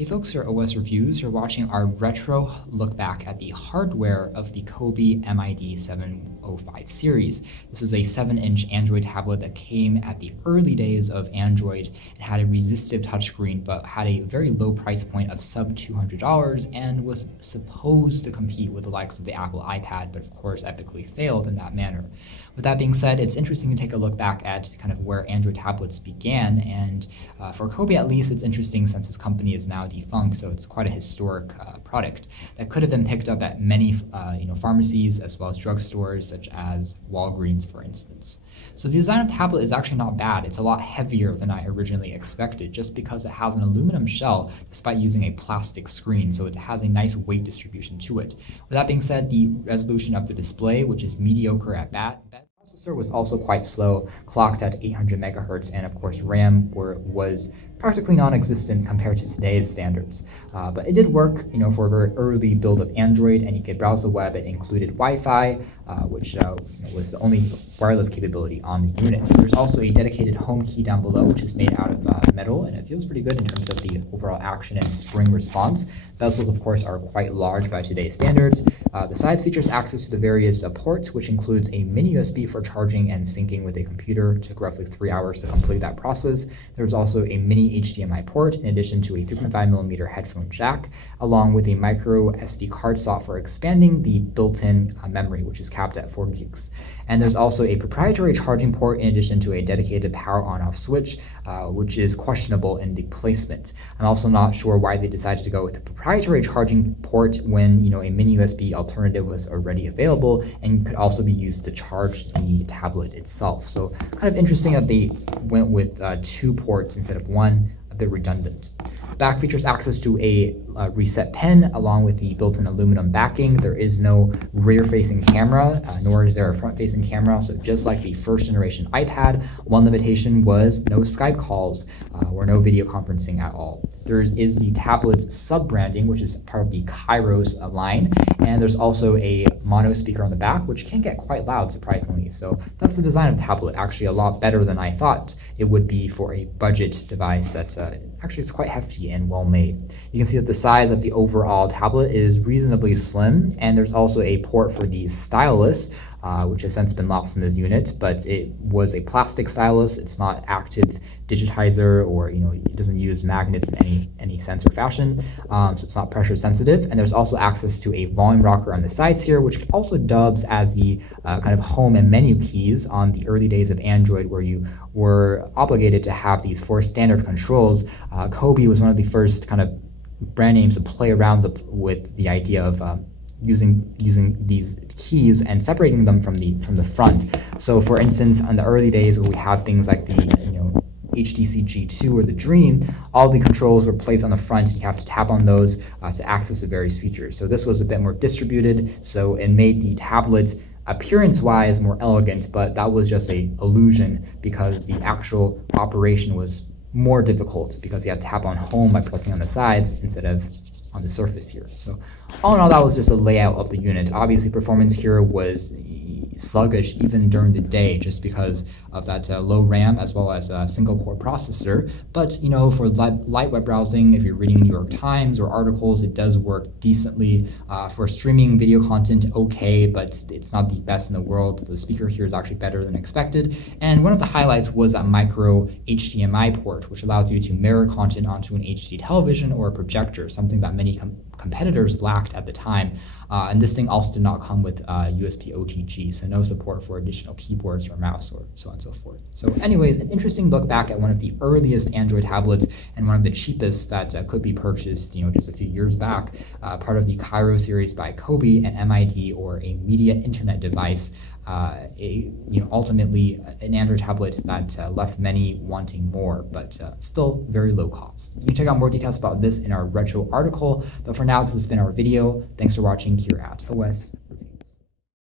Hey folks, for OS Reviews, you're watching our retro look back at the hardware of the Coby MID 705 series. This is a 7-inch Android tablet that came at the early days of Android and had a resistive touchscreen, but had a very low price point of sub $200 and was supposed to compete with the likes of the Apple iPad, but of course epically failed in that manner. With that being said, it's interesting to take a look back at kind of where Android tablets began, and for Coby at least, it's interesting since his company is now defunct, so it's quite a historic product that could have been picked up at many pharmacies as well as drugstores such as Walgreens, for instance. So the design of the tablet is actually not bad. It's a lot heavier than I originally expected just because it has an aluminum shell despite using a plastic screen, so it has a nice weight distribution to it. With that being said, the resolution of the display, which is mediocre at best, processor was also quite slow, clocked at 800 megahertz, and of course RAM was practically non-existent compared to today's standards. But it did work, for a very early build of Android, and you could browse the web. It included Wi-Fi, which was the only wireless capability on the unit. There's also a dedicated home key down below, which is made out of metal, and it feels pretty good in terms of the overall action and spring response. Bezels, of course, are quite large by today's standards. The sides features access to the various ports, which includes a mini USB for charging and syncing with a computer. It took roughly 3 hours to complete that process. There's also a mini HDMI port in addition to a 3.5mm headphone jack, along with a microSD card slot for expanding the built-in memory, which is capped at 4 gigs. And there's also a proprietary charging port in addition to a dedicated power on-off switch, which is questionable in the placement. I'm also not sure why they decided to go with a proprietary charging port when a mini USB alternative was already available and could also be used to charge the tablet itself. So kind of interesting that they went with 2 ports instead of 1, a bit redundant. Back features access to a reset pen along with the built-in aluminum backing. There is no rear-facing camera, nor is there a front-facing camera. So just like the first generation iPad, one limitation was no Skype calls or no video conferencing at all. There is the tablet's sub-branding, which is part of the Kyros line, and there's also a mono speaker on the back, which can get quite loud, surprisingly. So that's the design of the tablet, actually a lot better than I thought it would be for a budget device that actually it's quite hefty and well made. You can see that the size of the overall tablet is reasonably slim, and there's also a port for the stylus, which has since been lost in this unit, but it was a plastic stylus. It's not active digitizer, or it doesn't use magnets in any sense or fashion, so it's not pressure sensitive. And there's also access to a volume rocker on the sides here, which also dubs as the kind of home and menu keys on the early days of Android, where you were obligated to have these 4 standard controls. Coby was one of the first kind of brand names to play around with the idea of using these keys and separating them from the front. So for instance, on the early days where we have things like the HTC G2 or the Dream, all the controls were placed on the front, and you have to tap on those to access the various features. So this was a bit more distributed, so it made the tablet appearance-wise more elegant, but that was just an illusion because the actual operation was more difficult because you had to tap on home by pressing on the sides instead of on the surface here. So all in all, that was just a layout of the unit. Obviously, performance here was sluggish even during the day just because of that low RAM as well as a single core processor. But for light web browsing, if you're reading New York Times or articles, it does work decently. For streaming video content, okay, but it's not the best in the world. The speaker here is actually better than expected. And one of the highlights was that micro HDMI port, which allows you to mirror content onto an HD television or a projector, something that many competitors lacked at the time. And this thing also did not come with USB OTG, so no support for additional keyboards or mouse or so on and so forth. So anyways, an interesting look back at one of the earliest Android tablets and one of the cheapest that could be purchased just a few years back, part of the Kyros series by Coby, an MID or a media internet device, ultimately an Android tablet that left many wanting more, but still very low cost. You can check out more details about this in our retro article, but for now, this has been our video. Thanks for watching here at OS